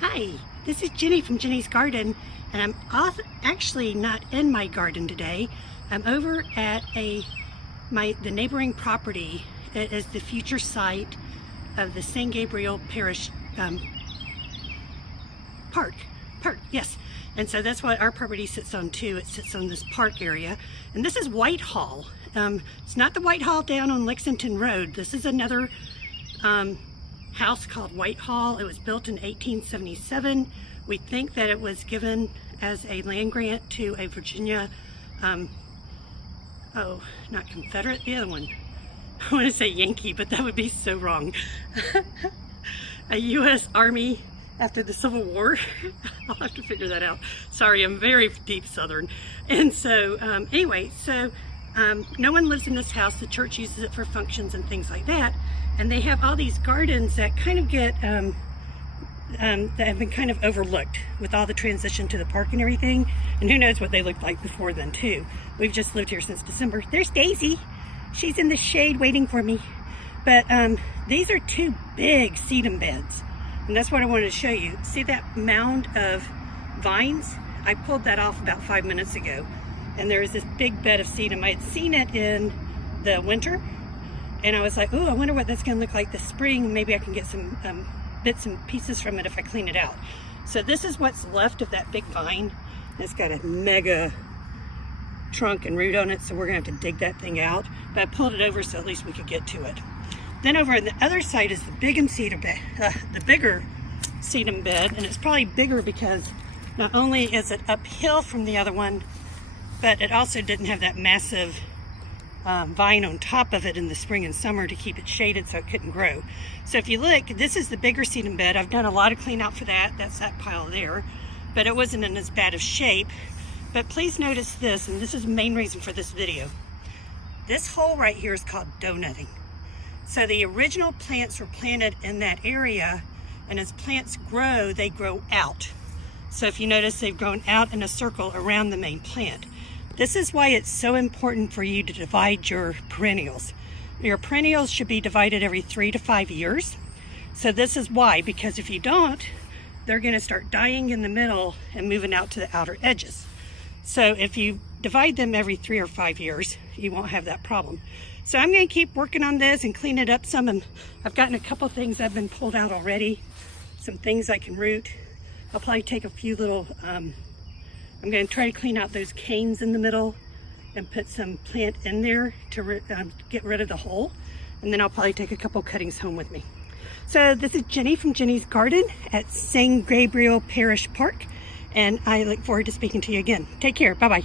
Hi, this is Jenny from Jenny's Garden, and I'm actually not in my garden today. I'm over at the neighboring property. It is the future site of the St. Gabriel Parish Park. Yes. And so that's what our property sits on too. It sits on this park area. And this is Whitehall. It's not the Whitehall down on Lexington Road. This is another house called Whitehall. It was built in 1877. We think that it was given as a land grant to a Virginia, not Confederate, the other one. I want to say Yankee, but that would be so wrong. A U.S. Army after the Civil War. I'll have to figure that out. Sorry, I'm very deep Southern. And so, anyway, no one lives in this house. The church uses it for functions and things like that. And they have all these gardens that kind of get, that have been kind of overlooked with all the transition to the park and everything. And who knows what they looked like before then too. We've just lived here since December. There's Daisy. She's in the shade waiting for me. But these are two big sedum beds. And that's what I wanted to show you. See that mound of vines? I pulled that off about 5 minutes ago. And there is this big bed of sedum. I had seen it in the winter. And I was like, oh, I wonder what that's going to look like this spring. Maybe I can get some bits and pieces from it if I clean it out. So this is what's left of that big vine. It's got a mega trunk and root on it, so we're going to have to dig that thing out. But I pulled it over so at least we could get to it. Then over on the other side is the bigger sedum bed, and it's probably bigger because not only is it uphill from the other one, but it also didn't have that massive vine on top of it in the spring and summer to keep it shaded so it couldn't grow. So if you look, this is the bigger sedum bed. I've done a lot of clean out for that. That's that pile there, but it wasn't in as bad of shape. But please notice this, and this is the main reason for this video. This hole right here is called donutting. So the original plants were planted in that area, and as plants grow, they grow out. So if you notice, they've grown out in a circle around the main plant. This is why it's so important for you to divide your perennials. Your perennials should be divided every 3 to 5 years. So this is why, because if you don't, they're going to start dying in the middle and moving out to the outer edges. So if you divide them every 3 or 5 years, you won't have that problem. So I'm going to keep working on this and clean it up some. And I've gotten a couple things that have been pulled out already. Some things I can root. I'll probably take a few little, I'm going to try to clean out those canes in the middle and put some plant in there to get rid of the hole. And then I'll probably take a couple cuttings home with me. So this is Jenny from Jenny's Garden at St. Gabriel Parish Park. And I look forward to speaking to you again. Take care. Bye-bye.